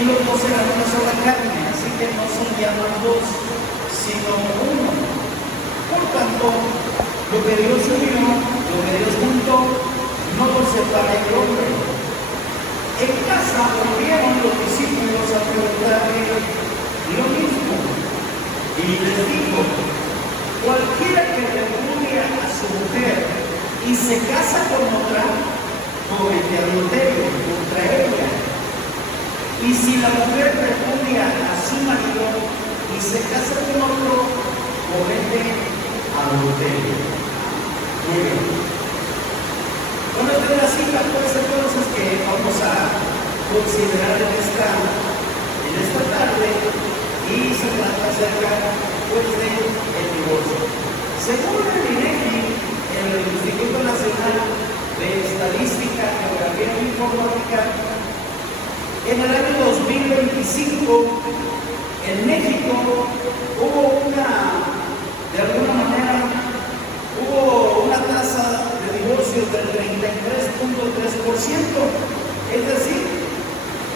y los dos eran una sola carne, así que no son ya más dos, sino uno. Por tanto, lo que Dios unió, lo que Dios juntó, no lo separa el hombre. En casa volvieron los discípulos a preguntarle lo mismo, y les dijo: cualquiera que repudia a su mujer y se casa con otra, comete adulterio contra ella. Y si la mujer repudia a su marido y se casa con otro, comete adulterio. Muy bien. Bueno, esta es la cita, pues, entonces, que vamos a considerar en esta tarde, y se trata acerca, pues, del divorcio. Según el INEGI, el Instituto Nacional de Estadística, Geografía e Informática, en el año 2025, en México, hubo de alguna manera, una tasa de divorcios del 33.3%, es decir,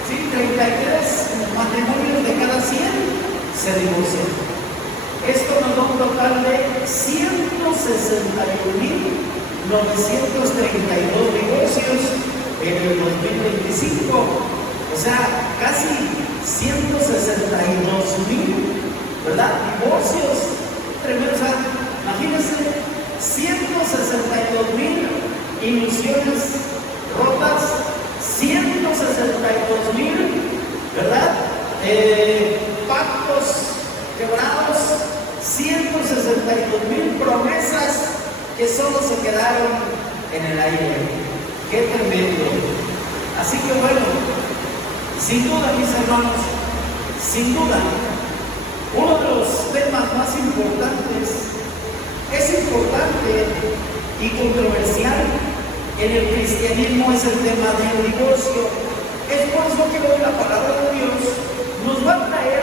33 matrimonios de cada 100 se divorcian. Esto nos da un total de 161.932 divorcios en el 2025. O sea, casi 162,000, ¿verdad? Divorcios tremendos. O sea, imagínense, 162,000 ilusiones rotas, 162,000, ¿verdad? Pactos quebrados, 162,000 promesas que solo se quedaron en el aire. ¡Qué tremendo! Así que bueno, sin duda, mis hermanos, sin duda, uno de los temas más importantes, es importante y controversial en el cristianismo, es el tema del divorcio. Es por eso que hoy la palabra de Dios nos va a traer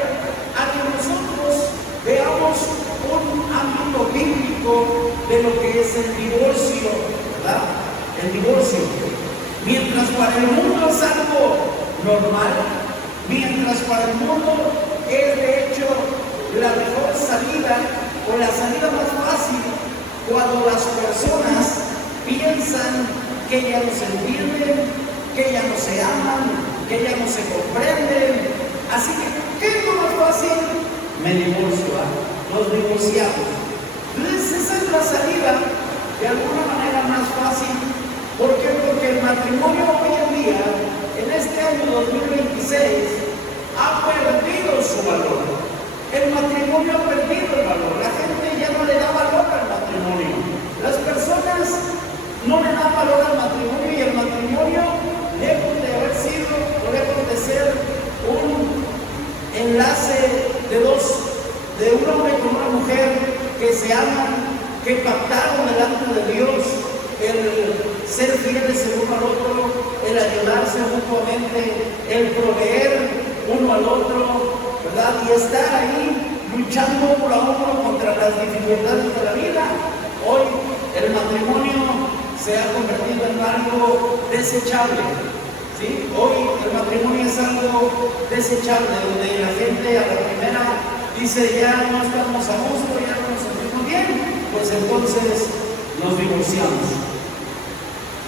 a que nosotros veamos un ámbito bíblico de lo que es el divorcio, ¿verdad? El divorcio. Mientras para el mundo es algo normal, mientras para el mundo es de hecho la mejor salida o la salida más fácil, cuando las personas piensan que ya no se entienden, que ya no se aman, que ya no se comprenden. Así que, ¿qué es lo más fácil? Me divorcio, los divorciados. Entonces esa es la salida de alguna manera más fácil. ¿Por qué? Porque el matrimonio hoy en día, en este año 2026, ha perdido su valor. El matrimonio ha perdido el valor. La gente ya no le da valor al matrimonio. Las personas no le dan valor al matrimonio, y el matrimonio, lejos de haber sido, lejos de ser un enlace de un hombre con una mujer que se aman, que pactaron delante de Dios, el ser fieles el uno al otro, el ayudarse mutuamente, el proveer uno al otro, ¿verdad? Y estar ahí luchando hombro a hombro contra las dificultades de la vida. Hoy el matrimonio se ha convertido en algo desechable, ¿sí? Hoy el matrimonio es algo desechable, donde la gente a la primera dice: ya no estamos a gusto, ya no nos sentimos bien, pues entonces nos divorciamos.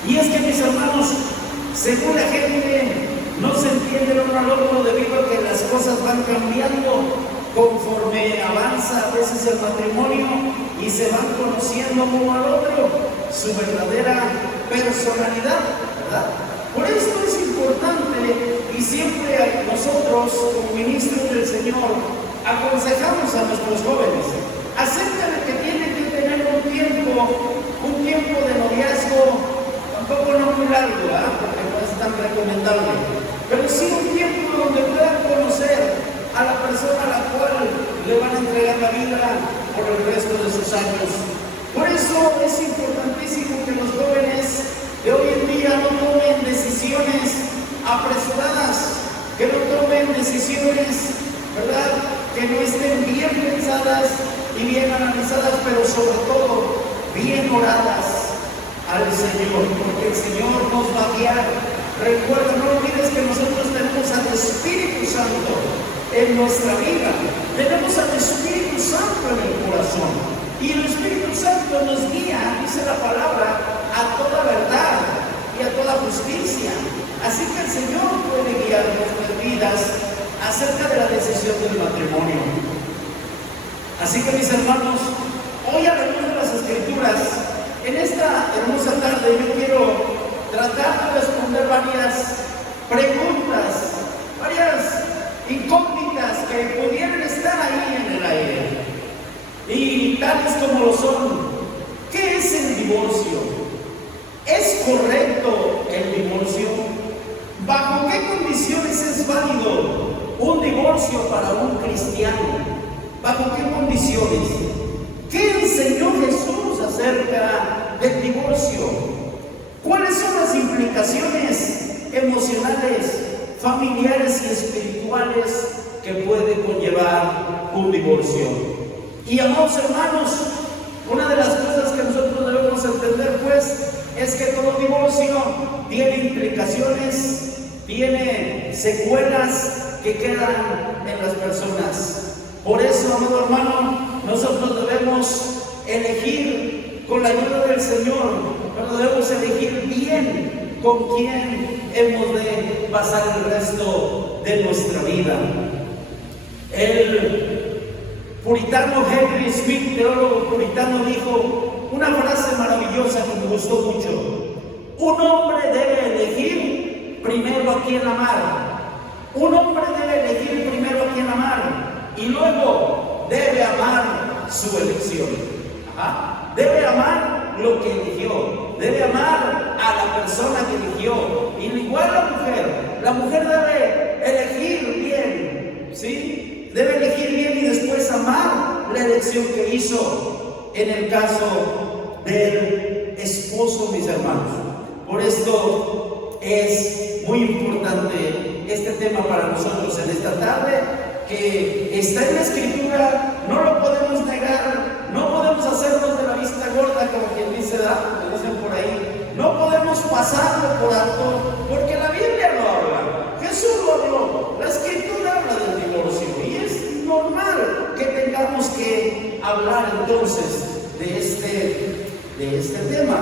Y es que, mis hermanos, según la gente, no se entiende el uno al otro debido a que las cosas van cambiando conforme avanza a veces el matrimonio, y se van conociendo uno al otro su verdadera personalidad, ¿verdad? Por esto es importante, y siempre nosotros como ministros del Señor aconsejamos a nuestros jóvenes acerca de que tienen que tener un tiempo de noviazgo, tampoco no muy largo, ¿verdad? Porque no es tan recomendable, pero sí un tiempo donde puedan conocer a la persona a la cual le van a entregar la vida por el resto de sus años. Por eso es importantísimo que los jóvenes de hoy en día no tomen decisiones apresuradas, que no tomen decisiones, ¿verdad?, que no estén bien pensadas y bien analizadas, pero sobre todo bien oradas al Señor, porque el Señor nos va a guiar. Recuerda, no olvides que nosotros tenemos a Jesús Espíritu Santo en nuestra vida. Tenemos al Espíritu Santo en el corazón. Y el Espíritu Santo nos guía, dice la palabra, a toda verdad y a toda justicia. Así que el Señor puede guiar nuestras vidas acerca de la decisión del matrimonio. Así que, mis hermanos, hoy a la luz de las Escrituras, en esta hermosa tarde, yo quiero tratar de responder varias preguntas, varias incógnitas que pudieran estar ahí en el aire. Y tales como lo son: ¿qué es el divorcio? ¿Es correcto el divorcio? ¿Bajo qué condiciones es válido un divorcio para un cristiano? ¿Bajo qué condiciones? ¿Qué enseñó Jesús acerca del divorcio? ¿Cuáles son las implicaciones emocionales, familiares y espirituales que puede conllevar un divorcio? Y amados hermanos, una de las cosas que nosotros debemos entender, pues, es que todo divorcio tiene implicaciones, tiene secuelas que quedan en las personas. Por eso, amado hermano, nosotros debemos elegir con la ayuda del Señor, pero debemos elegir bien con quién hemos de pasar el resto de nuestra vida. El puritano Henry Smith, teólogo puritano, dijo una frase maravillosa que me gustó mucho: un hombre debe elegir primero a quién amar. Un hombre debe elegir primero a quién amar y luego debe amar su elección. Debe amar lo que eligió, debe amar a la persona que eligió. Y igual la mujer debe elegir bien, ¿sí? Debe elegir bien y después amar la elección que hizo en el caso del esposo, mis hermanos. Por esto es muy importante este tema para nosotros en esta tarde, que está en la Escritura, no lo podemos negar, no podemos hacernos de la vista gorda, como quien dice, lo dicen por ahí, no podemos pasarlo por alto, porque la Biblia lo habla, Jesús lo habló, la Escritura habla del divorcio, y es normal que tengamos que hablar entonces de este tema.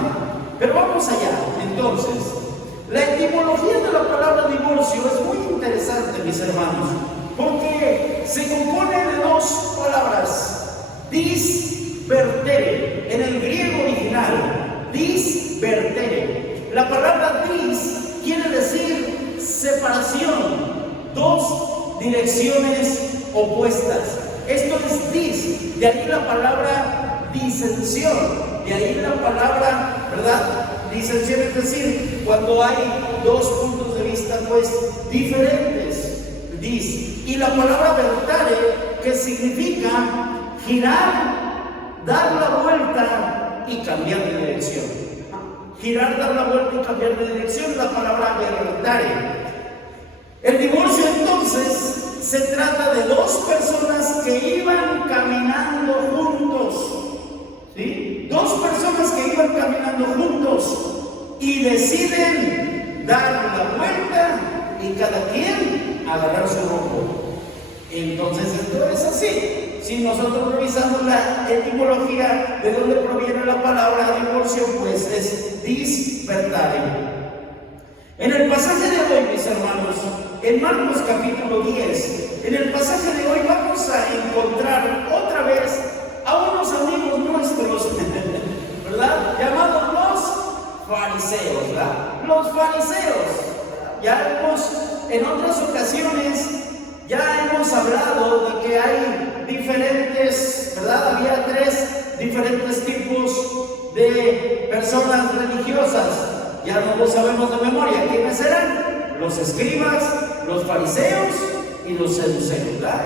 Pero vamos allá, entonces. La etimología de la palabra divorcio es muy interesante, mis hermanos, porque se compone de dos palabras: disvertere, en el griego original, disvertere. La palabra dis quiere decir separación, dos direcciones opuestas. Esto es dis, de ahí la palabra disensión, de ahí la palabra, ¿verdad?, disensión, es decir, cuando hay dos puntos de vista, pues, diferentes, dis. Y la palabra vertare, que significa girar, dar la vuelta y cambiar de dirección. Girar, dar la vuelta y cambiar de dirección, la palabra vertare. El divorcio, entonces, se trata de dos personas que iban caminando juntos. ¿Sí? Dos personas que iban caminando juntos y deciden dar la vuelta y cada quien agarrar su rumbo. Entonces esto es así. Si nosotros revisamos la etimología de donde proviene la palabra divorcio, pues es disvertare. En el pasaje de hoy, mis hermanos, en Marcos capítulo 10, en el pasaje de hoy vamos a encontrar otra vez a unos amigos nuestros, ¿verdad?, llamados los fariseos, ¿verdad? Los fariseos. En otras ocasiones ya hemos hablado de que hay diferentes, ¿verdad? Había tres diferentes tipos de personas religiosas. Ya no lo sabemos de memoria. ¿Quiénes eran? Los escribas, los fariseos y los saduceos, ¿verdad?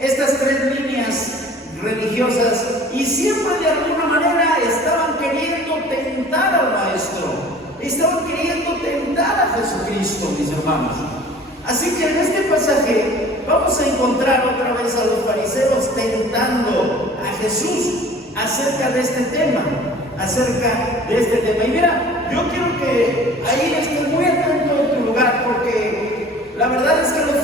Estas tres líneas religiosas, y siempre de alguna manera estaban queriendo tentar al Maestro, estaban queriendo tentar a Jesucristo, mis hermanos. Así que en este pasaje vamos a encontrar otra vez a los fariseos tentando a Jesús acerca de este tema, Y mira, yo quiero que ahí estés muy atento en tu lugar, porque la verdad es que los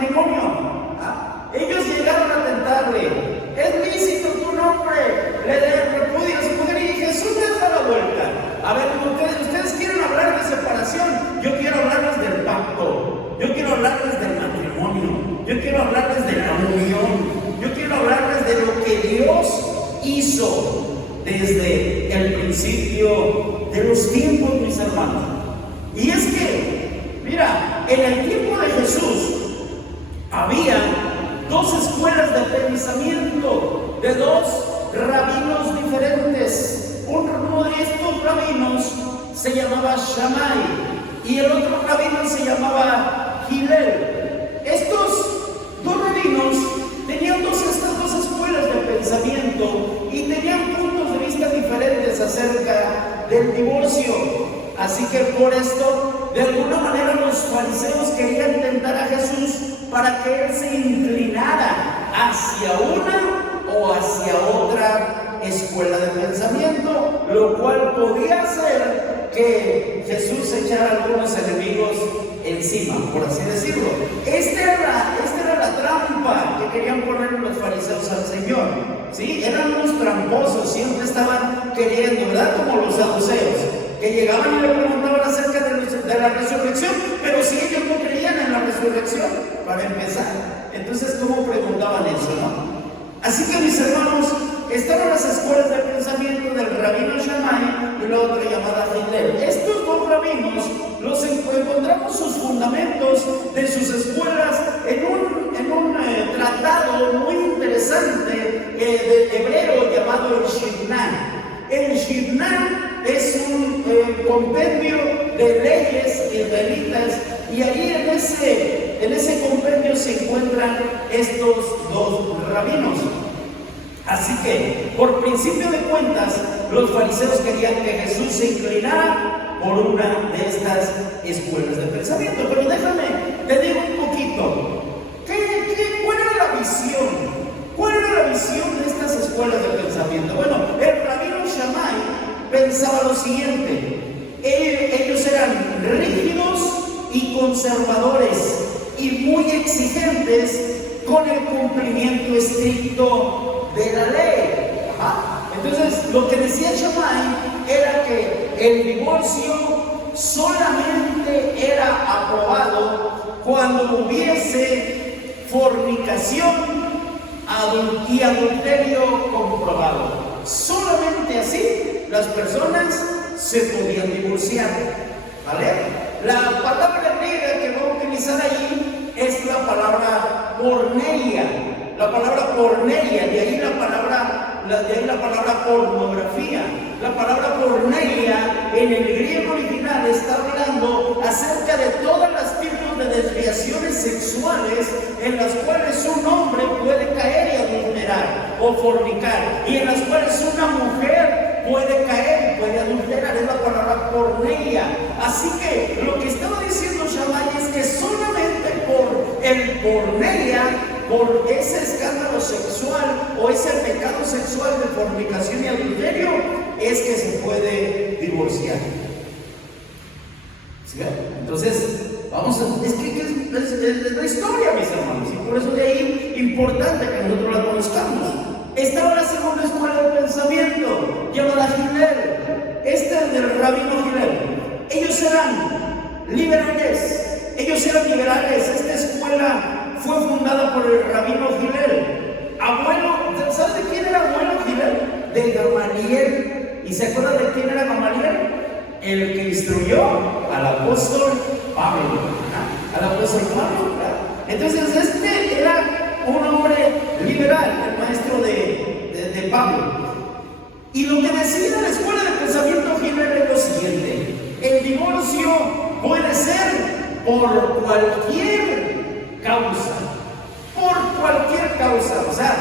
matrimonio. Ellos llegaron a tentarle: es lícito tu nombre, le repudia a su mujer, y Jesús les da la vuelta. A ver, ustedes quieren hablar de separación, yo quiero hablarles del pacto, yo quiero hablarles del matrimonio, yo quiero hablarles de la unión, yo quiero hablarles de lo que Dios hizo desde el principio de los tiempos, mis hermanos. Y es que, mira, en el tiempo de Jesús había dos escuelas de pensamiento de dos rabinos diferentes. Uno de estos rabinos se llamaba Shammai y el otro rabino se llamaba Hillel. Estos dos rabinos tenían estas dos escuelas de pensamiento y tenían puntos de vista diferentes acerca del divorcio. Así que por esto, de alguna manera, los fariseos querían tentar a Jesús para que él se inclinara hacia una o hacia otra escuela de pensamiento, lo cual podía hacer que Jesús echara algunos enemigos encima, por así decirlo. Esta era la trampa que querían poner los fariseos al Señor. ¿Sí? Eran unos tramposos, siempre estaban queriendo, ¿verdad? Como los saduceos, que llegaban y le preguntaban acerca de la resurrección, pero si ellos no creían en la resurrección, para empezar. Entonces, ¿cómo preguntaban eso, no? Así que, mis hermanos, estaban las escuelas de pensamiento del rabino Shammai y la otra llamada Hillel. Estos dos rabinos los encontramos sus fundamentos de sus escuelas en un tratado muy interesante de hebreo llamado el Shibná. El Shibná es un compendio de leyes israelitas, y ahí en ese compendio se encuentran estos dos rabinos. Así que, por principio de cuentas, los fariseos querían que Jesús se inclinara por una de estas escuelas de pensamiento. Pero déjame, te digo un poquito, ¿cuál era la visión? ¿Cuál era la visión de estas escuelas de pensamiento? Bueno, el rabino Shammai pensaba lo siguiente: ellos eran rígidos y conservadores y muy exigentes con el cumplimiento estricto de la ley. Entonces, lo que decía Shammai era que el divorcio solamente era aprobado cuando hubiese fornicación y adulterio comprobado. Solamente así las personas se podían divorciar. ¿Vale? La palabra griega que voy a utilizar allí es la palabra porneia. La palabra porneia, de ahí la palabra pornografía. La palabra porneia en el griego original está hablando acerca de todas las tipos de desviaciones sexuales en las cuales un hombre puede caer y adulterar o fornicar, y en las cuales una mujer puede caer y puede adulterar. Es la palabra porneia. Así que lo que estaba diciendo Shammai es que solamente por el porneia, por ese escándalo sexual o ese pecado sexual de fornicación y adulterio, es que se puede divorciar. ¿Sí? Entonces, es la historia, mis hermanos, y por eso de ahí importante que nosotros la conozcamos. Estaba la segunda escuela de pensamiento, llamada Hillel. Este es del rabino Hillel. Ellos eran liberales. Esta escuela fue fundada por el rabino Hillel. ¿Sabes de quién era abuelo Hillel? De Gamaliel. ¿Y se acuerdan de quién era Gamaliel? El que instruyó al apóstol Pablo. Entonces, este era un hombre liberal, el maestro de Pablo. Y lo que decía la escuela de pensamiento Hillel es lo siguiente: el divorcio puede ser por cualquier causa. O sea,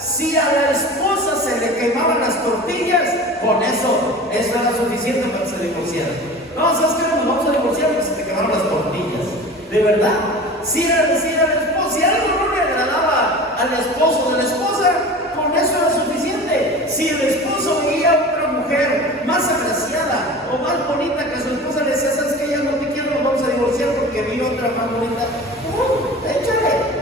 si a la esposa se le quemaban las tortillas, con eso era suficiente para que se divorciara. No, ¿sabes qué? Nos vamos a divorciar porque se te quemaron las tortillas. ¿De verdad? Si algo no le agradaba al esposo de la esposa, con eso era suficiente. Si el esposo veía a otra mujer más agraciada o más bonita que su esposa, le decía: ¿sabes qué? Ya no te quiero, nos vamos a divorciar porque vi otra más bonita. Échale.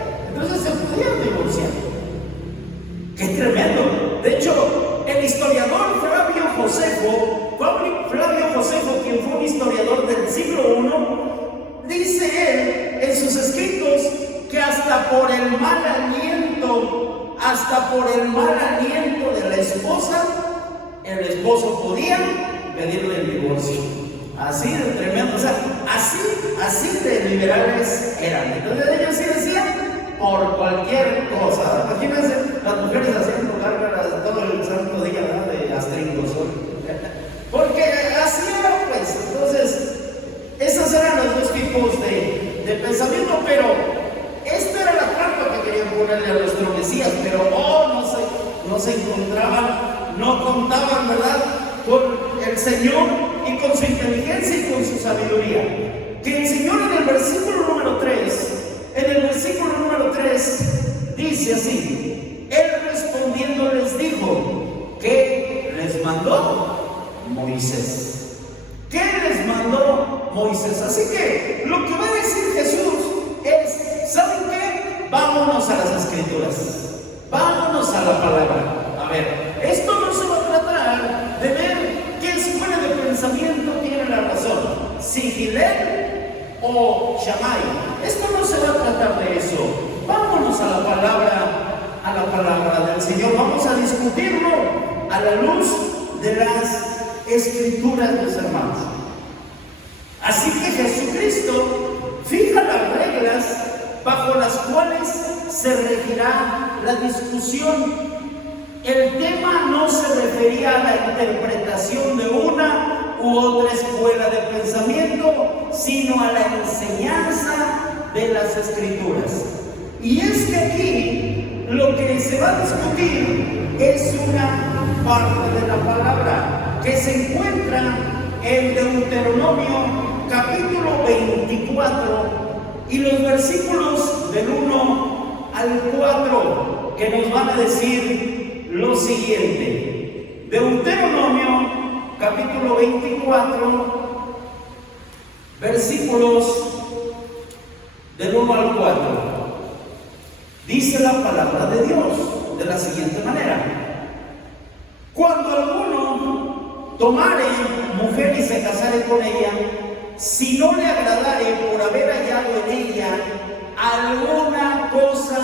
el mal aliento, hasta por el mal aliento de la esposa, el esposo podía pedirle el divorcio. Así de tremendo, o sea, así de liberales eran. Entonces ellos sí decían por cualquier cosa. Imagínense las mujeres haciendo gárgaras todo el santo día, ¿no?, de astringosol. Porque así era, pues. Entonces, esos eran los dos tipos de pensamiento, pero esta era la trampa que querían ponerle a nuestro Mesías, pero no se encontraban, no contaban, ¿verdad?, con el Señor y con su inteligencia y con su sabiduría. Que el Señor en el versículo número 3 dice así: Él respondiendo les dijo, ¿qué les mandó Moisés? ¿Qué les mandó Moisés? Así que lo que va a decir Jesús es, ¿saben qué? Vámonos a las Escrituras, vámonos a la palabra. A ver, esto no se va a tratar de ver qué escuela de pensamiento tiene la razón, si Gilel o Shammai. Esto no se va a tratar de eso. Vámonos a la palabra del Señor. Vamos a discutirlo a la luz de las Escrituras, mis hermanos. Así que Jesucristo fija las reglas bajo las cuales se regirá la discusión. El tema no se refería a la interpretación de una u otra escuela de pensamiento, sino a la enseñanza de las Escrituras. Y es que aquí lo que se va a discutir es una parte de la palabra que se encuentra en Deuteronomio capítulo 24 y los versículos del 1 al 4, que nos van a decir lo siguiente. Deuteronomio capítulo 24, versículos del 1 al 4. Dice la palabra de Dios de la siguiente manera: cuando alguno tomare mujer y se casare con ella, si no le agradare por haber hallado en ella alguna cosa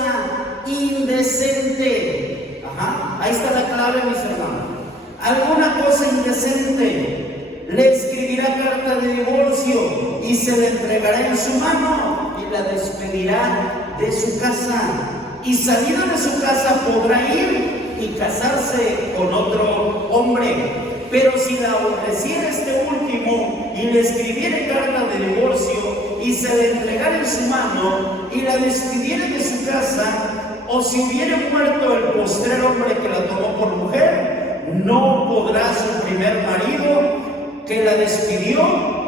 indecente, ahí está la clave, mis hermanos, alguna cosa indecente, le escribirá carta de divorcio y se le entregará en su mano y la despedirá de su casa, y salida de su casa podrá ir y casarse con otro hombre. Pero si la aborreciera este último y le escribiera carta de divorcio y se le entregara en su mano y la despidiera de su casa, o si hubiera muerto el postrer hombre que la tomó por mujer, no podrá su primer marido que la despidió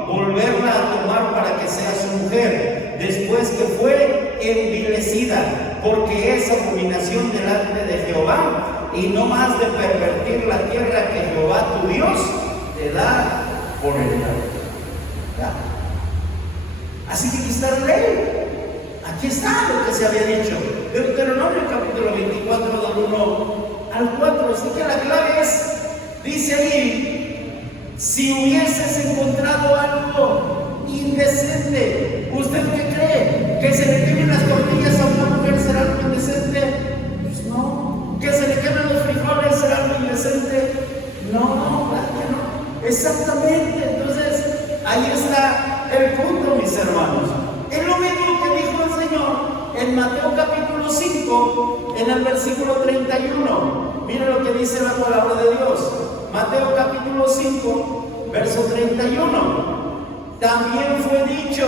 volverla a tomar para que sea su mujer, después que fue envilecida, porque es abominación delante de Jehová, y no más de pervertir la tierra que Jehová tu Dios te da por heredad. Así que aquí está la ley, aquí está lo que se había dicho. Deuteronomio capítulo 24 del 1 al 4. Así que la clave es, dice ahí, si hubieses encontrado algo indecente, ¿usted qué cree? ¿Que se le quemen las tortillas a una mujer será algo indecente? Pues no. ¿Que se le quemen los frijoles será algo indecente? No, claro que no. Exactamente. Entonces, ahí está el punto, mis hermanos. Es lo mismo que dijo el Señor en Mateo capítulo 5, en el versículo 31. Mire lo que dice la palabra de Dios. Mateo capítulo 5, verso 31. También fue dicho,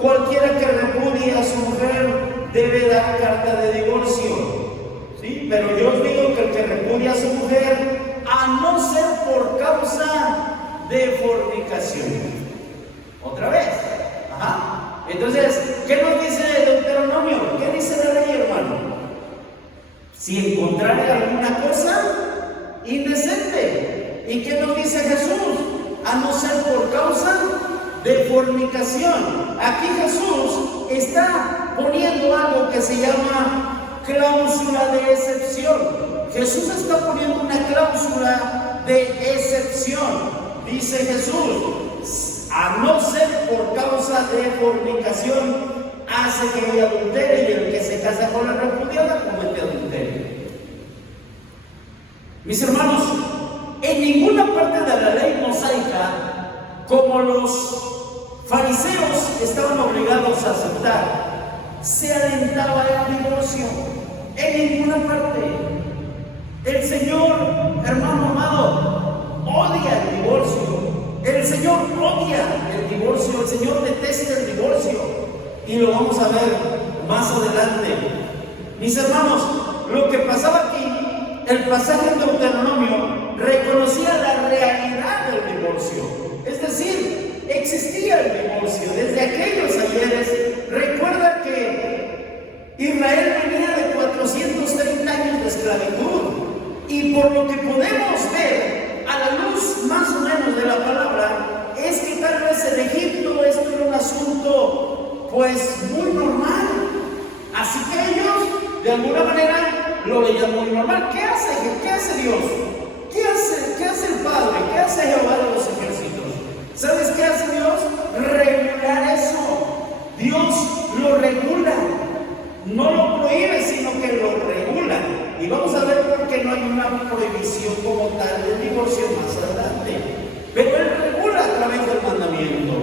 cualquiera que repudie a su mujer debe dar carta de divorcio. ¿Sí? Pero yo os digo que el que repudia a su mujer, a no ser por causa de fornicación. Otra vez. Entonces, ¿qué nos dice Deuteronomio? ¿Qué dice la ley, hermano? Si encontrare alguna cosa indecente. ¿Y qué nos dice Jesús? A no ser por causa de fornicación. Aquí Jesús está poniendo algo que se llama cláusula de excepción. Jesús está poniendo una cláusula de excepción. Dice Jesús, a no ser por causa de fornicación, hace que ella adultere, y el que se casa con la repudiada comete adulterio. Mis hermanos, en ninguna parte de la ley mosaica, como los fariseos estaban obligados a aceptar, se alentaba el divorcio. En ninguna parte. El Señor, hermano amado, odia el divorcio. El Señor odia el divorcio. El Señor detesta el divorcio. Y lo vamos a ver más adelante. Mis hermanos, lo que pasaba aquí, el pasaje en Deuteronomio reconocía la realidad del divorcio. Es decir, existía el divorcio. Desde aquellos ayeres, recuerda que Israel venía de 430 años de esclavitud. Y por lo que podemos ver, a la luz más o menos de la palabra, es que tal vez en Egipto esto era un asunto pues muy normal. Así que ellos, de alguna manera, lo veían muy normal. ¿Qué hace Dios? ¿Qué hace el Padre? ¿Qué hace Jehová de los ejércitos? ¿Sabes qué hace Dios? Regular eso. Dios lo regula. No lo prohíbe, sino que lo regula. Y vamos a ver por qué no hay una prohibición como tal del divorcio más adelante. Pero Él regula a través del mandamiento.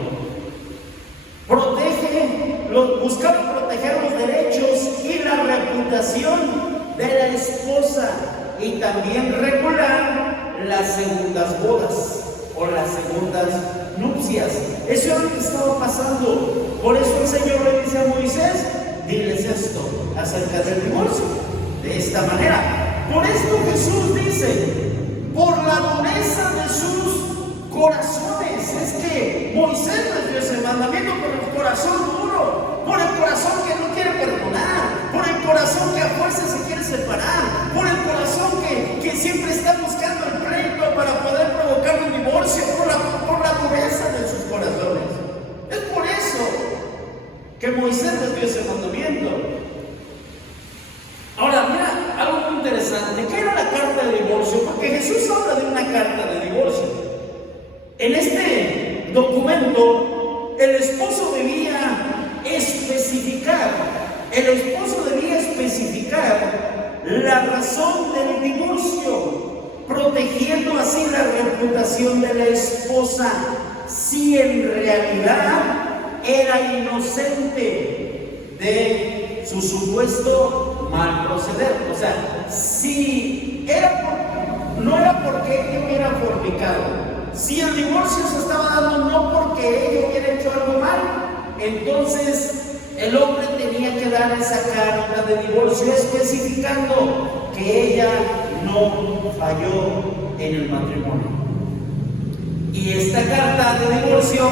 Buscaba proteger los derechos y la reputación de la esposa, y también regular las segundas bodas o las segundas nupcias. Eso es lo que estaba pasando. Por eso el Señor le dice a Moisés: diles esto acerca del divorcio, de esta manera. Por esto Jesús dice: por la dureza de sus corazones. Es que Moisés les dio ese mandamiento por el corazón duro, por el corazón que no quiere perdonar, por el corazón que a fuerza se quiere separar, por el corazón que siempre está buscando el pleito para poder provocar un divorcio, por la dureza de sus corazones. Es por eso que Moisés les dio ese mandamiento. Ahora, mira, algo muy interesante. ¿Qué era la carta de divorcio? Porque Jesús habla de una carta de divorcio. En este documento, el esposo debía especificar la razón del divorcio, protegiendo así la reputación de la esposa, si en realidad era inocente de su supuesto mal proceder. O sea, si no era porque ella hubiera fornicado. Si el divorcio se estaba dando no porque ella hubiera hecho algo mal, entonces el hombre tenía que dar esa carta de divorcio especificando que ella no falló en el matrimonio. Y esta carta de divorcio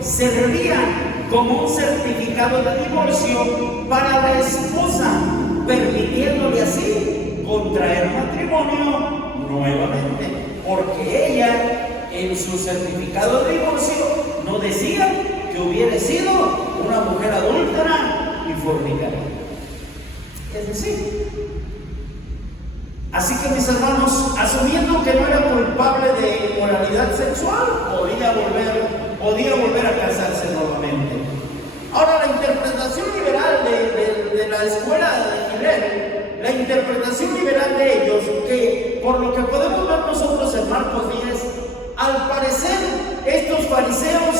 servía como un certificado de divorcio para la esposa, permitiéndole así contraer matrimonio nuevamente, porque ella en su certificado de divorcio no decía que hubiera sido una mujer adúltera y fornicaria. Es decir, así que mis hermanos, asumiendo que no era culpable de inmoralidad sexual, podía volver a casarse nuevamente. Ahora, la interpretación liberal de la escuela de Gilel, la interpretación liberal de ellos, que por lo que podemos ver nosotros en Marcos 10, al parecer estos fariseos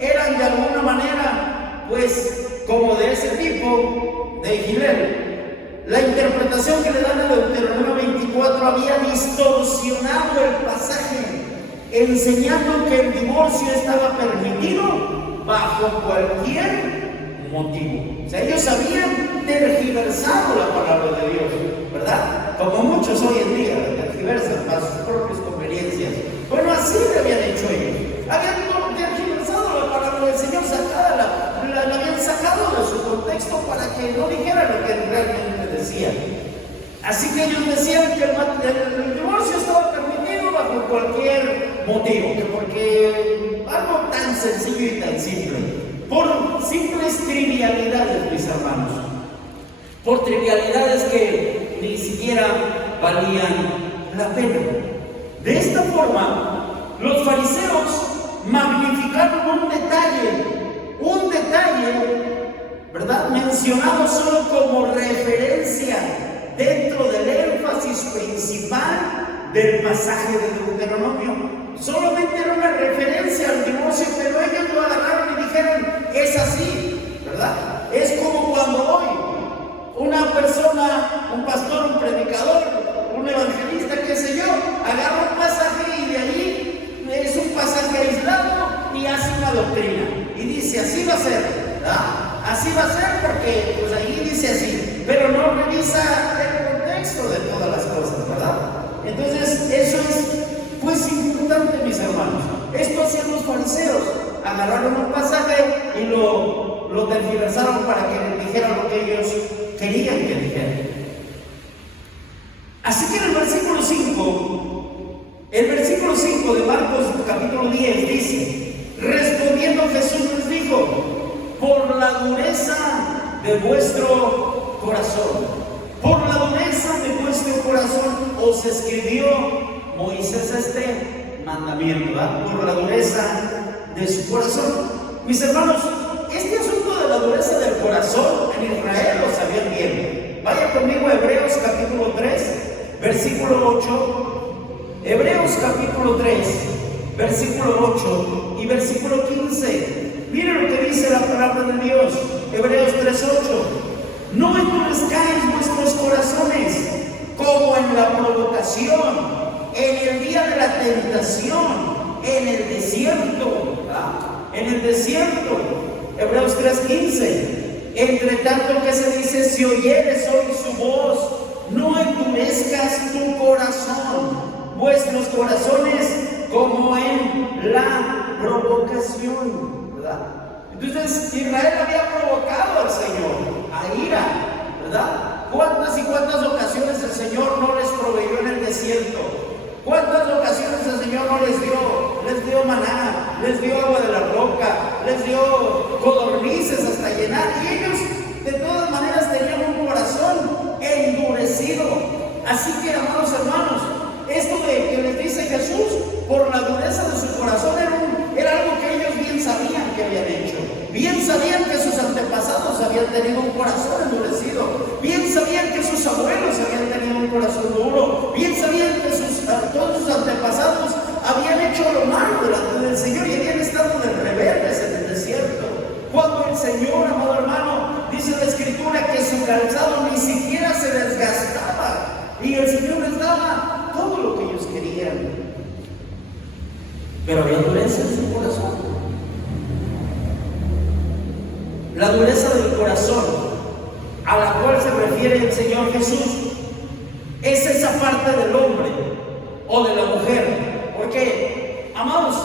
eran de alguna manera, pues, como de ese tipo de Gilel. La interpretación que le dan a Deuteronomio 24 había distorsionado el pasaje, enseñando que el divorcio estaba permitido bajo cualquier motivo. O sea, ellos habían tergiversado la palabra de Dios, ¿verdad? Como muchos hoy en día tergiversan para sus propias conveniencias. Bueno, así lo habían hecho ellos. Habían tergiversado la palabra del Señor, la habían sacado de su contexto para que no dijera lo que realmente decía. Así que ellos decían que el divorcio estaba permitido bajo cualquier motivo, que porque algo tan sencillo y tan simple, por simples trivialidades, mis hermanos, por trivialidades que ni siquiera valían la pena. De esta forma, los fariseos magnificaron un detalle, ¿verdad? Mencionado solo como referencia dentro del énfasis principal del pasaje de Deuteronomio. Solamente era una referencia al divorcio, pero ellos lo agarraron y dijeron, es así, ¿verdad? Es como cuando hoy una persona, un pastor, un predicador, un evangelista, qué sé yo, agarra un pasaje y de ahí es un pasaje aislado y hace una doctrina. Y dice, así va a ser, ¿verdad? Así va a ser porque pues ahí dice así, pero no revisa el contexto de todas las cosas, ¿verdad? Entonces, eso es pues importante, mis hermanos. Esto hacían los fariseos, agarraron un pasaje y lo tergiversaron para que les dijeran lo que ellos querían que dijeran. Así que en el versículo 5 de Marcos capítulo 10 dice, respondiendo Jesús les dijo, por la dureza de vuestro corazón, por la dureza de vuestro corazón os escribió Moisés este mandamiento, ¿verdad? Por la dureza de su corazón. Mis hermanos, este asunto de la dureza del corazón en Israel lo sabían bien. Vaya conmigo a Hebreos capítulo 3, versículo 8. Hebreos capítulo 3, versículo 8 y versículo 15. Miren lo que dice la palabra de Dios. Hebreos 3:8. No endurezcáis vuestros corazones como en la provocación, en el día de la tentación, en el desierto. En el desierto. Hebreos 3:15. Entre tanto que se dice, si oyeres hoy su voz, no endurezcas tu corazón, vuestros corazones como en la provocación, ¿verdad? Entonces Israel había provocado al Señor a ira, ¿verdad? ¿Cuántas y cuántas ocasiones el Señor no les proveyó en el desierto? ¿Cuántas ocasiones el Señor no les dio? Les dio maná, les dio agua de la roca, les dio codornices hasta llenar, y ellos de todas maneras tenían un corazón endurecido. Así que, amados hermanos, esto de que les dice Jesús, por la dureza de su corazón, era algo que ellos bien sabían que habían hecho. Bien sabían que sus antepasados habían tenido un corazón endurecido. Bien sabían que sus abuelos habían tenido un corazón duro. Bien sabían que todos sus antepasados habían hecho lo malo delante del Señor y habían estado de rebeldes en el desierto. Cuando el Señor, amado hermano, dice la Escritura que su calzado ni siquiera se desgastaba y el Señor les daba todo lo que ellos querían. Pero había dureza en su corazón. La dureza del corazón a la cual se refiere el Señor Jesús es esa parte del hombre o de la mujer. Porque, amados,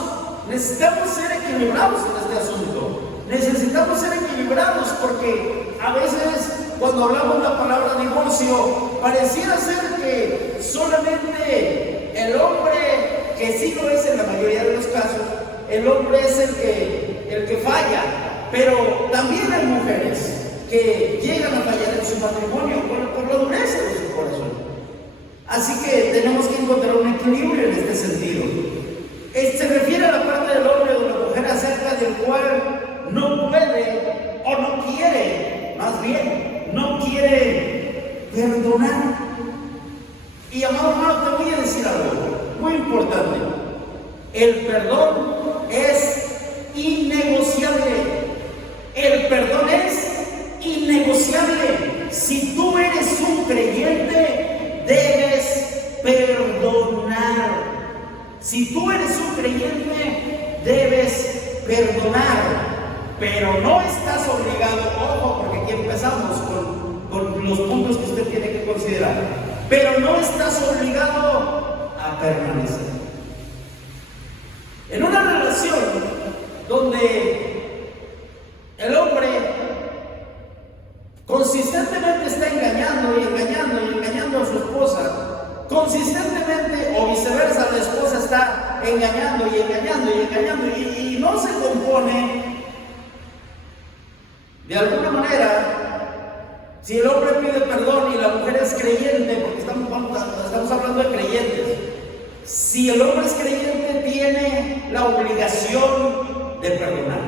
necesitamos ser equilibrados en este asunto. Necesitamos ser equilibrados porque a veces cuando hablamos la palabra divorcio pareciera ser que solamente el hombre, que sí lo es en la mayoría de los casos, el hombre es el que falla, pero también hay mujeres que llegan a fallar en su matrimonio por la dureza de su corazón. Así que tenemos que encontrar un equilibrio en este sentido. Se refiere a la parte del hombre o de la mujer acerca del cual no puede o no quiere, más bien, no quiere perdonar. Y amado hermano, te voy a decir algo muy importante. El perdón es innegociable. El perdón es innegociable. Si tú eres un creyente, debes perdonar. Si tú eres un creyente, debes perdonar. Pero no estás obligado, ojo, porque aquí empezamos con los puntos que usted tiene que considerar. Pero no estás obligado a permanecer. En una relación donde el hombre consistentemente está engañando y engañando y engañando a su esposa, consistentemente o viceversa, la esposa está engañando y engañando y engañando y no se compone. De alguna manera, si el hombre pide perdón y la mujer es creyente, porque estamos hablando de creyentes, si el hombre es creyente, tiene la obligación de perdonar.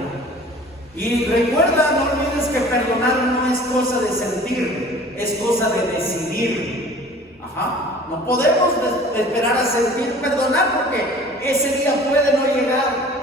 Y recuerda, no olvides que perdonar no es cosa de sentir, es cosa de decidir. No podemos esperar a sentir perdonar porque ese día puede no llegar.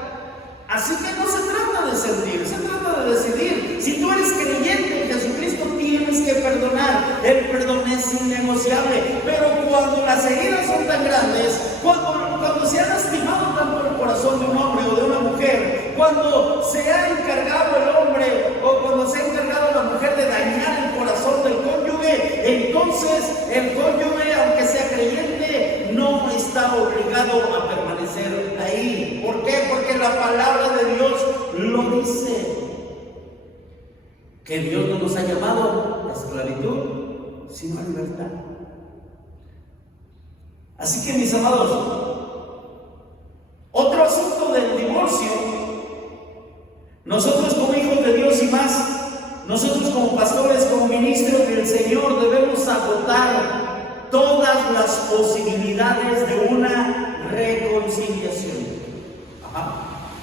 Así que no se trata de sentir, se trata de decidir. Si tú eres creyente en Jesucristo, tienes que perdonar. El perdón es innegociable. Pero cuando las heridas son tan grandes, cuando se ha lastimado tanto el corazón de un hombre o de una mujer, cuando se ha encargado el hombre o cuando se ha encargado la mujer de dañar el corazón del cónyuge, entonces el cónyuge, aunque sea creyente, no está obligado a permanecer ahí. ¿Por qué? Porque la palabra de Dios lo dice. Que Dios no nos ha llamado a esclavitud, sino a libertad. Así que, mis amados, otro asunto del divorcio, nosotros como hijos de Dios y más, nosotros como pastores, como ministros del Señor, debemos agotar todas las posibilidades de una reconciliación.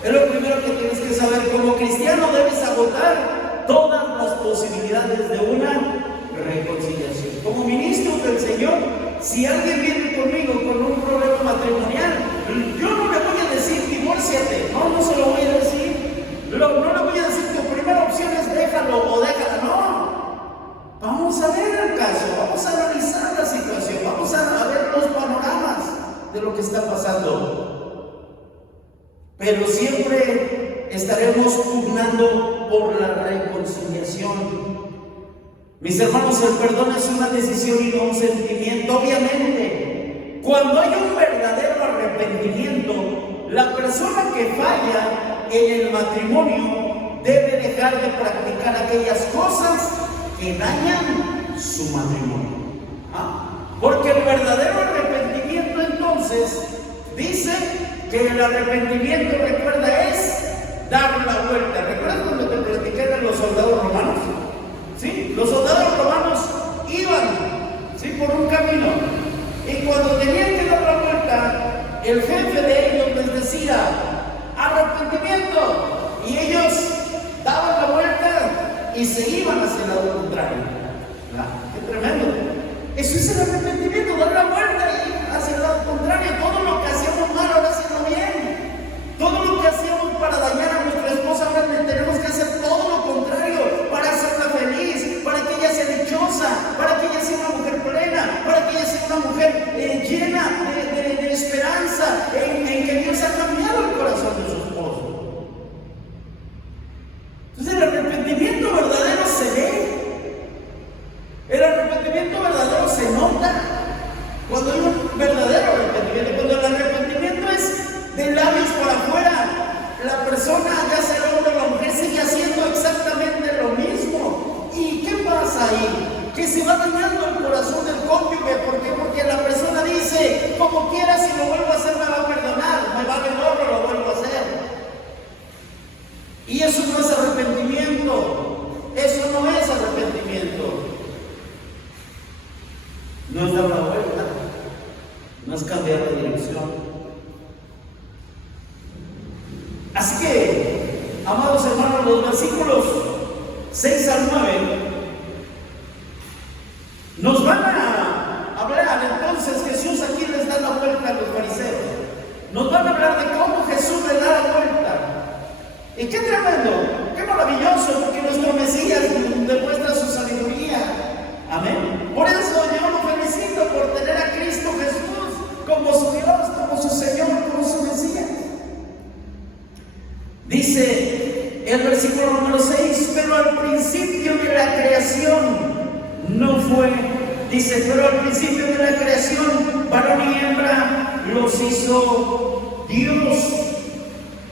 Es lo primero que tienes que saber. Como cristiano debes agotar todas las posibilidades de una reconciliación. Como ministro del Señor, si alguien viene conmigo con un problema matrimonial, yo no le voy a decir divórciate, no se lo voy a decir. No le voy a decir tu primera opción es déjalo o déjala, no. Vamos a ver el caso, vamos a analizar la situación, vamos a ver los panoramas de lo que está pasando. Pero siempre estaremos pugnando por la reconciliación. Mis hermanos, el perdón es una decisión y no un sentimiento. Obviamente, cuando hay un verdadero arrepentimiento, la persona que falla en el matrimonio debe dejar de practicar aquellas cosas que dañan su matrimonio. Porque el verdadero arrepentimiento, entonces, dice que el arrepentimiento, recuerda, es dar la vuelta. ¿Recuerdas cuando te platiqué de los soldados romanos? ¿Sí? Los soldados romanos iban, ¿sí?, por un camino, y cuando tenían que dar la vuelta, el jefe de ellos les decía arrepentimiento, y ellos daban la vuelta y se iban hacia el lado contrario. ¡Qué tremendo! Eso es el arrepentimiento, dar la vuelta y hacia el lado contrario. Todo lo que hacíamos mal, ahora hacerlo bien. Todo lo que hacíamos para dañar a nuestra esposa, ahora tenemos que hacer todo lo contrario, para hacerla feliz, para que ella sea dichosa, para que ella sea una mujer plena, para que ella sea una mujer llena de esperanza, en que Dios ha cambiado el corazón de su esposo. Entonces el arrepentimiento verdadero se ve. El arrepentimiento verdadero se nota. Cuando hay un verdadero arrepentimiento, cuando el arrepentimiento es de labios para afuera, la persona, ya sea el hombre o la mujer, sigue haciendo exactamente lo mismo. ¿Y qué pasa ahí? Que se va dañando el corazón del cónyuge. ¿Por qué? Porque la persona dice, como quiera, si lo vuelvo a hacer me va a perdonar, me vale gorro, lo vuelvo a hacer. Y eso no es arrepentimiento. Eso no es arrepentimiento. No es dar la vuelta, no es cambiar de dirección. Así que, amados hermanos, los versículos 6 al 9 nos van a hablar. Entonces Jesús aquí les da la vuelta a los fariseos. Nos van a hablar de cómo Jesús les da la vuelta. Y qué tremendo, qué maravilloso, porque nuestro Mesías demuestra su sabiduría. Amén. Por eso yo lo felicito por tener a Cristo Jesús como su Dios, como su Señor, como su Mesías. Dice el versículo número 6, pero al principio de la creación no fue, dice, pero al principio de la creación, varón y hembra los hizo Dios.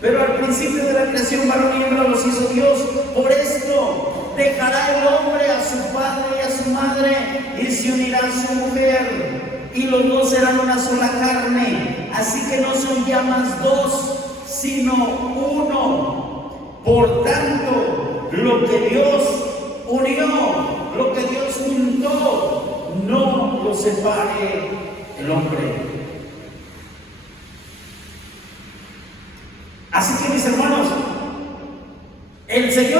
Pero al principio de la creación, varón y hembra los hizo Dios. Por esto dejará el hombre a su padre y a su madre, y se unirá a su mujer, y los dos serán una sola carne. Así que no son ya más dos, sino uno. Por tanto, lo que Dios unió, lo que Dios juntó, no lo separe el hombre. Así que, mis hermanos, el Señor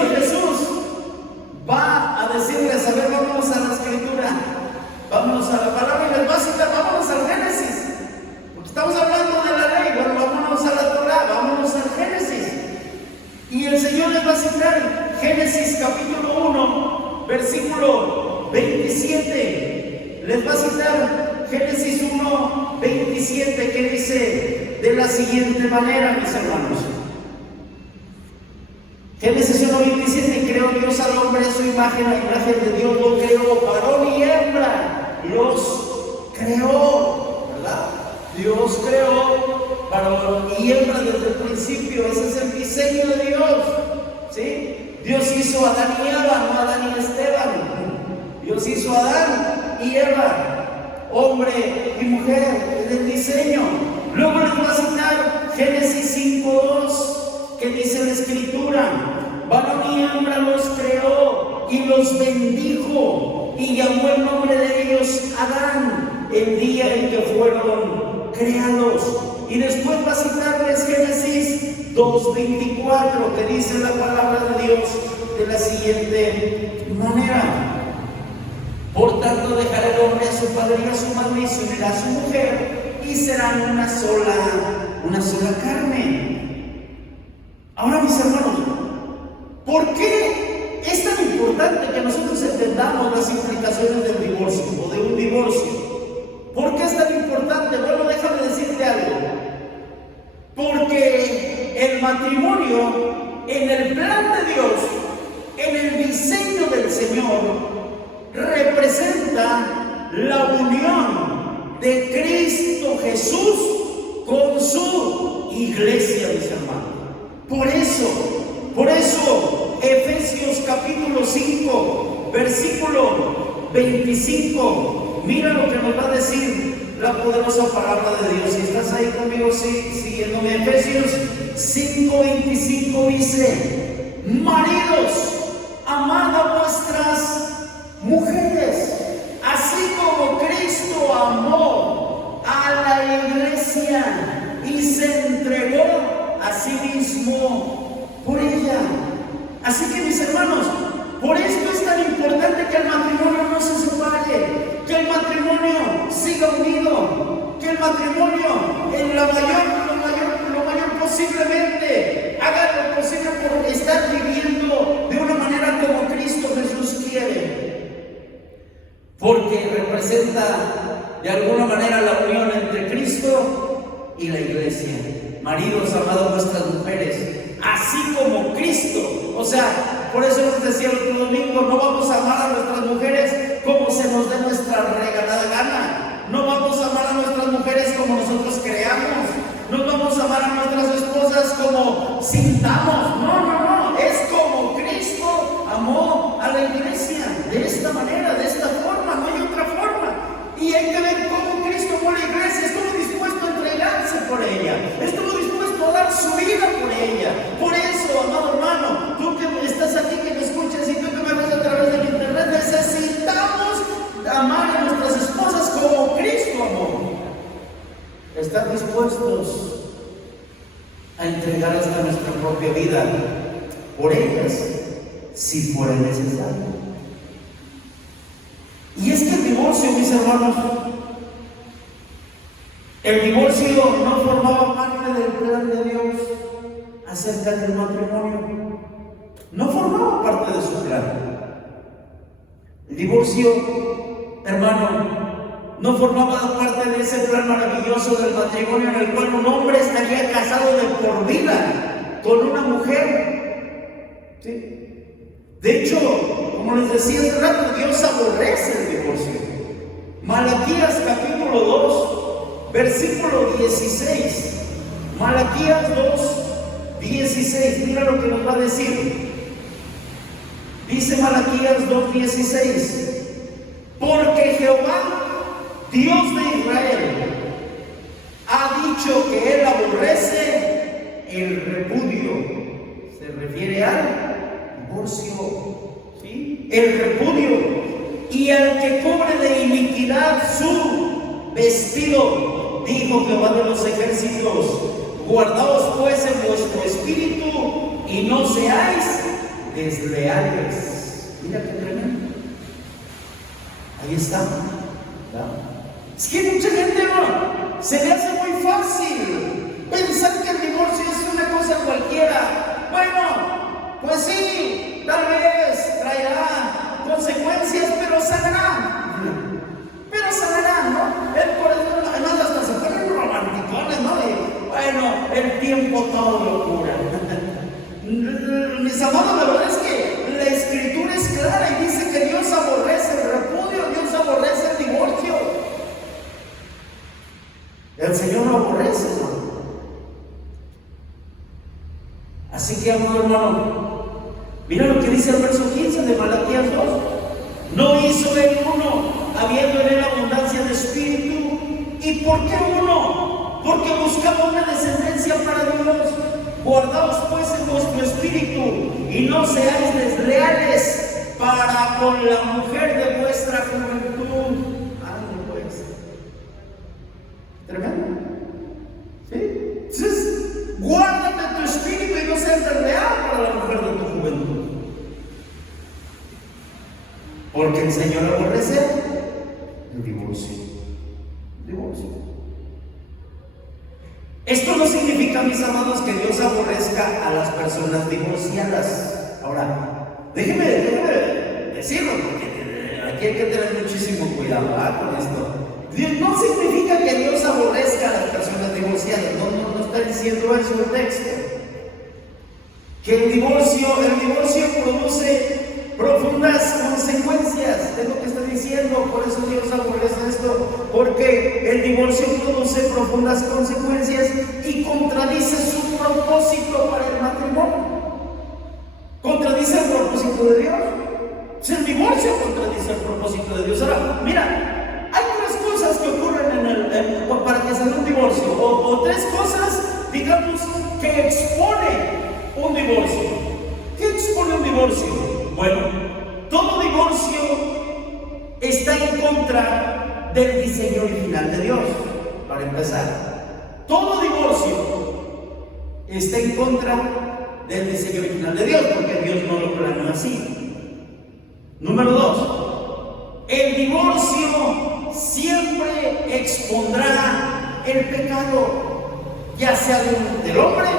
27. Les va a citar Génesis 1, 27, que dice de la siguiente manera, mis hermanos. Génesis 1, 27, creó Dios al hombre a su imagen, la imagen de Dios lo creó, varón y hembra los creó, ¿verdad? Dios creó varón y hembra desde el principio, ese es el diseño de Dios, ¿sí? Dios hizo a Adán y Eva, no a Adán y Esteban. Dios hizo a Adán y Eva, hombre y mujer, es el diseño. Luego les voy a citar Génesis 5:2, que dice la Escritura: varón y hembra los creó y los bendijo, y llamó el nombre de ellos Adán, el día en que fueron creados. Y después va a citarles Génesis 2:24, que dice la palabra de Dios de la siguiente manera: por tanto dejará el hombre a su padre y a su madre y se unirá a su mujer, y serán una sola carne. Ahora, mis hermanos, ¿por qué es tan importante que nosotros entendamos las implicaciones del divorcio o de un divorcio? ¿Por qué es tan importante? Bueno, déjame decirte algo. Porque el matrimonio, en el plan de Dios, en el diseño del Señor, representa la unión de Cristo Jesús con su iglesia, mis hermanos. Por eso, Efesios capítulo 5, versículo 25, mira lo que nos va a decir la poderosa palabra de Dios. Si estás ahí conmigo, siguiéndome, Efesios 5:25 dice: maridos, amad a vuestras mujeres, así como Cristo amó a la iglesia y se entregó a sí mismo por ella. Así que, mis hermanos, por esto es tan importante que el matrimonio no se separe, que el matrimonio siga unido, que el matrimonio en lo mayor posiblemente haga lo posible por estar viviendo de una manera como Cristo Jesús quiere, porque representa de alguna manera la unión entre Cristo y la iglesia. Maridos, amados vuestras mujeres, así como Cristo. O sea, por eso les decía el otro domingo, no vamos a amar a nuestras mujeres como se nos dé nuestra regalada gana. No vamos a amar a nuestras mujeres como nosotros creamos. No vamos a amar a nuestras esposas como sintamos. No. Es como Cristo amó a la iglesia. De esta manera, de esta forma, no hay otra forma. Y hay que ver cómo Cristo amó a la iglesia. Estuvo dispuesto a entregarse por ella. Estuvo dispuesto a dar su vida por ella. Por eso, amado hermano, tú que estás aquí, que me escuchas, y tú que me ves a través del internet, necesitamos amar a nuestras esposas como Cristo amó. Estar dispuestos a entregar hasta nuestra propia vida por ellas, si fuera necesario. Y es que el divorcio, mis hermanos, el divorcio no formaba parte del plan de Dios acerca del matrimonio. No formaba parte de su plan. El divorcio, hermano, no formaba parte de ese plan maravilloso del matrimonio en el cual un hombre estaría casado de por vida con una mujer. ¿Sí? De hecho, como les decía hace rato, Dios aborrece el divorcio. Malaquías capítulo 2, versículo 16. Malaquías 2:16. Mira lo que nos va a decir. Dice Malaquías 2:16: porque Jehová, Dios de Israel, ha dicho que Él aborrece el repudio. Se refiere al divorcio, ¿sí? El repudio. Y al que cubre de iniquidad su vestido, dijo Jehová de los ejércitos: guardaos pues en vuestro espíritu y no seáis desleales. Mira qué tremendo. Ahí está. Es que mucha gente se le hace muy fácil pensar que el divorcio es una cosa cualquiera. Bueno, pues sí, tal vez traerá consecuencias, pero sanará Sí, amado hermano. Mira lo que dice el verso 15 de Malaquías 2. No hizo él uno, habiendo en él abundancia de espíritu. ¿Y por qué uno? Porque buscaba una descendencia para Dios. Guardaos pues en vuestro espíritu y no seáis desleales para con la mujer de vuestra juventud. Pues. Tremendo. ¿Sí? Entonces, guárdate tu espíritu y no seas desleal para la mujer de tu juventud. Porque el Señor aborrece el divorcio. Esto no significa, mis amados, que Dios aborrezca a las personas divorciadas. Ahora, déjeme decirlo, porque aquí hay que tener muchísimo cuidado con esto. No significa que Dios aborrezca a las personas divorciadas. No está diciendo eso el texto. Que el divorcio produce profundas consecuencias, es lo que está diciendo. Por eso Dios aborrece esto, porque el divorcio produce profundas consecuencias y contradice su propósito para el matrimonio. Contradice el propósito de Dios. Si el divorcio contradice el propósito de Dios. Ahora, mira, hay tres cosas que ocurren para que se dé un divorcio, o tres cosas, digamos, que expone un divorcio. ¿Qué expone un divorcio? Bueno, todo divorcio está en contra del diseño original de Dios, para empezar. Todo divorcio está en contra del diseño original de Dios, porque Dios no lo planeó así. Número 2, el divorcio siempre expondrá el pecado, ya sea del hombre,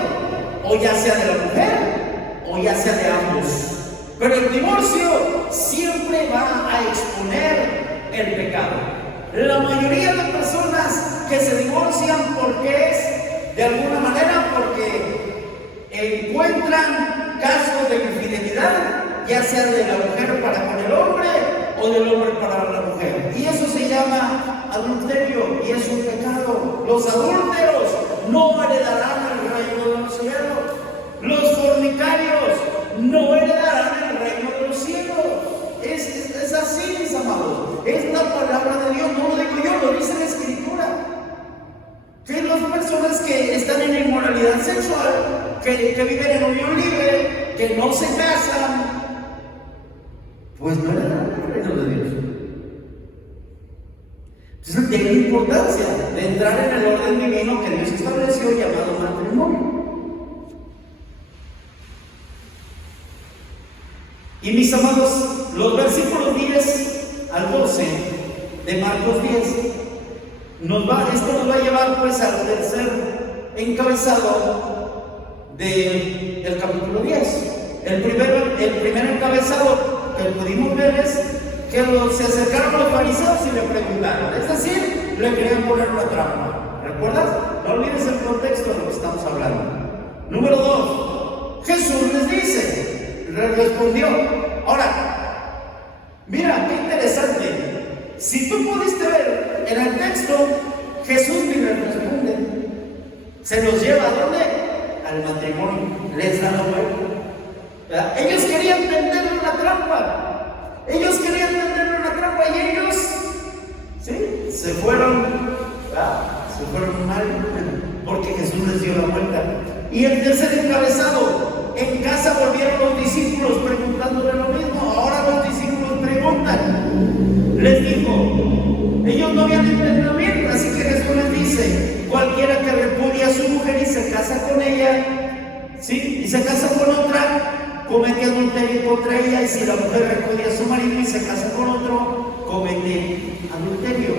o ya sea de la mujer, o ya sea de ambos. Pero el divorcio siempre va a exponer el pecado. La mayoría de personas que se divorcian, porque es de alguna manera porque encuentran casos de infidelidad, ya sea de la mujer para con el hombre o del hombre para la mujer. Y eso se llama adulterio y es un pecado. Los adúlteros no heredarán el reino de los cielos. Los fornicarios no heredarán el reino de los cielos. Es así, mis amados. Es la palabra de Dios, no lo digo yo, lo dice la Escritura. Que las personas que están en inmoralidad sexual, que viven en unión libre, que no se casan, pues no heredarán el reino de Dios. Entonces tiene importancia de entrar en el orden divino que Dios estableció, llamado matrimonio. Y mis amados, los versículos 10 al 12 de Marcos 10, esto nos va a llevar pues al tercer encabezado del capítulo 10. El primer encabezado que pudimos ver es que se acercaron los fariseos y le preguntaron, es decir, le querían poner una trampa. ¿Recuerdas? No olvides el contexto de lo que estamos hablando. Número 2, Jesús les dice, respondió. Ahora, mira, qué interesante. Si tú pudiste ver en el texto, Jesús ni les responde. Se los lleva ¿a dónde? Al matrimonio. Les da la vuelta. Ellos querían tenderle una trampa. Y ellos, ¿sí? Se fueron mal, porque Jesús les dio la vuelta. Y el tercer encabezado, en casa volvieron los discípulos preguntándole lo mismo. Ahora los discípulos preguntan. Les dijo, ellos no habían entendido bien, así que Jesús les dice, cualquiera que repudia a su mujer y se casa con ella, ¿sí? Y se casa con otra, comete adulterio contra ella. Y si la mujer repudia a su marido y se casa con otro, comete adulterio.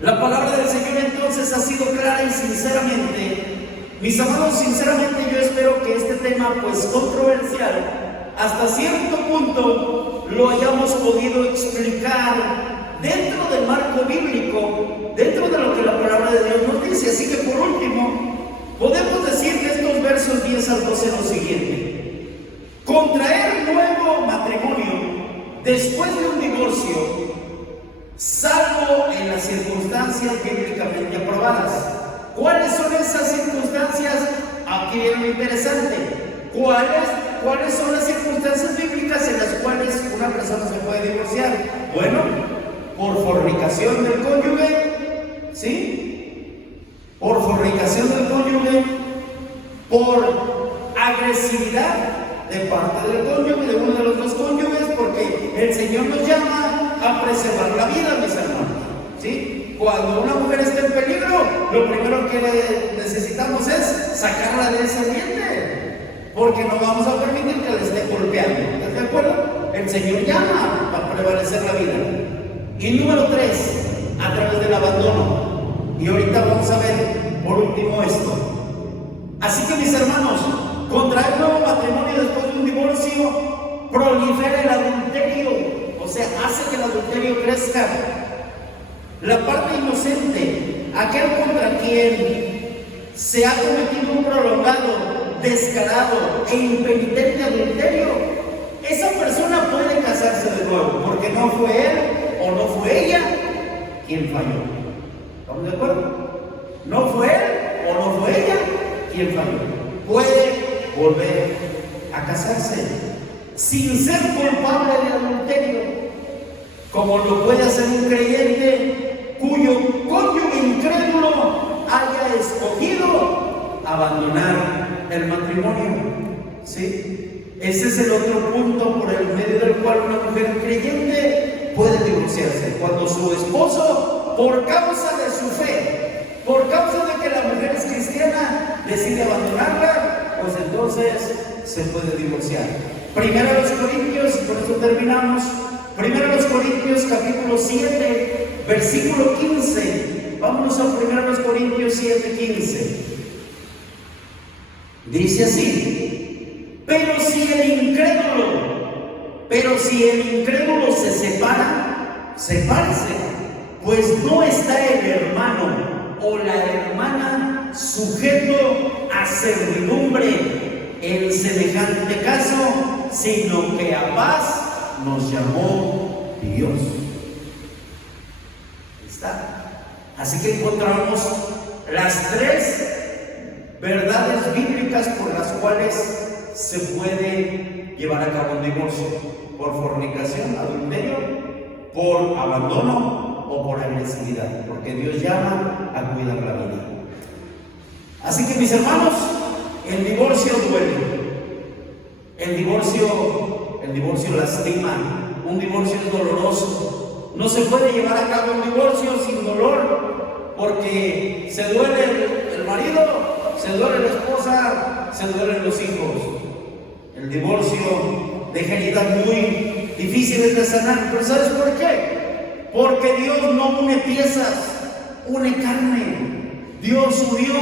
La palabra del Señor entonces ha sido clara y sinceramente, mis amados, sinceramente yo espero que este tema pues controversial, hasta cierto punto lo hayamos podido explicar dentro del marco bíblico, dentro de lo que la palabra de Dios nos dice. Así que por último, podemos decir de estos versos 10 al 12 lo siguiente: contraer nuevo matrimonio después de un divorcio, salvo en las circunstancias bíblicamente aprobadas. ¿Cuáles son esas circunstancias? aquí viene lo interesante. ¿Cuáles son las circunstancias bíblicas en las cuales una persona se puede divorciar? Bueno, por fornicación del cónyuge, ¿sí? Por fornicación del cónyuge, por agresividad de parte del cónyuge, de uno de los dos cónyuges, porque el Señor nos llama a preservar la vida, mis hermanos, ¿sí? Cuando una mujer está en peligro, lo primero que necesitamos es sacarla de ese ambiente, porque no vamos a permitir que le esté golpeando. ¿Estás de acuerdo? El Señor llama a prevalecer la vida. Y número 3, a través del abandono. Y ahorita vamos a ver por último esto. Así que, mis hermanos, contraer nuevo matrimonio después de un divorcio prolifera el adulterio, o sea, hace que el adulterio crezca. La parte inocente, aquel contra quien se ha cometido un prolongado, descarado e impenitente adulterio, esa persona puede casarse de nuevo, porque no fue él o no fue ella quien falló. ¿Estamos de acuerdo? No fue él o no fue ella quien falló. Puede volver a casarse sin ser culpable de adulterio, como lo puede hacer un creyente cuyo cónyuge incrédulo haya escogido abandonar el matrimonio. ¿Sí? Ese es el otro punto por el medio del cual una mujer creyente puede divorciarse. Cuando su esposo, por causa de su fe, por causa de que la mujer es cristiana, decide abandonarla, pues entonces se puede divorciar. Primero a los Corintios, y con esto terminamos. Primero a los Corintios, capítulo 7, versículo 15. Vámonos a primero a los Corintios 7, 15. Dice así: pero si el incrédulo se separa, sepárese, pues no está el hermano o la hermana sujeto a servidumbre en semejante caso, sino que a paz nos llamó Dios. Ahí está. Así que encontramos las 3 verdades bíblicas por las cuales se puede llevar a cabo un divorcio: por fornicación, adulterio, por abandono o por agresividad, porque Dios llama a cuidar la vida. Así que, mis hermanos, el divorcio duele. El divorcio lastima. Un divorcio es doloroso. No se puede llevar a cabo un divorcio sin dolor, porque se duele el marido, se duele la esposa, se duelen los hijos. El divorcio deja heridas muy difíciles de sanar. ¿Pero sabes por qué? Porque Dios no une piezas, une carne. Dios unió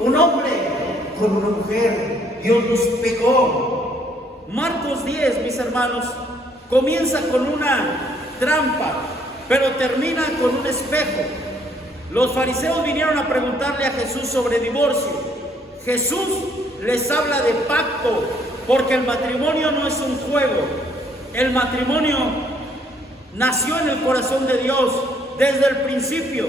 un hombre con una mujer. Dios nos pegó. Marcos 10, mis hermanos, comienza con una trampa, pero termina con un espejo. Los fariseos vinieron a preguntarle a Jesús sobre divorcio. Jesús les habla de pacto, porque el matrimonio no es un juego. El matrimonio nació en el corazón de Dios desde el principio.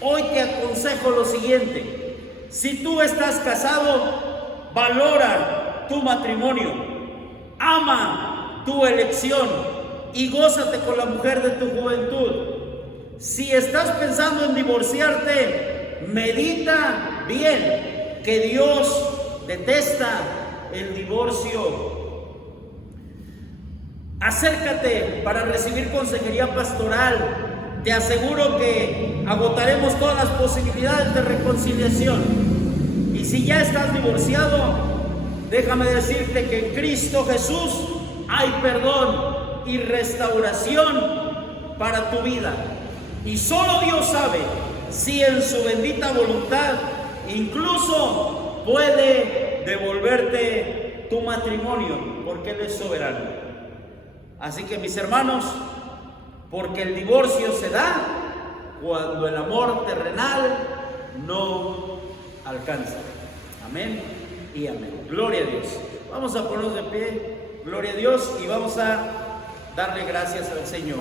Hoy te aconsejo lo siguiente: si tú estás casado, valora tu matrimonio, ama tu elección y gózate con la mujer de tu juventud. Si estás pensando en divorciarte, medita bien, que Dios detesta el divorcio. Acércate para recibir consejería pastoral. Te aseguro que agotaremos todas las posibilidades de reconciliación. Y si ya estás divorciado, déjame decirte que en Cristo Jesús hay perdón y restauración para tu vida. Y solo Dios sabe si en su bendita voluntad incluso puede devolverte tu matrimonio, porque Él es soberano. Así que, mis hermanos, porque el divorcio se da cuando el amor terrenal no alcanza. Amén y amén. Gloria a Dios. Vamos a ponernos de pie, gloria a Dios, y vamos a darle gracias al Señor.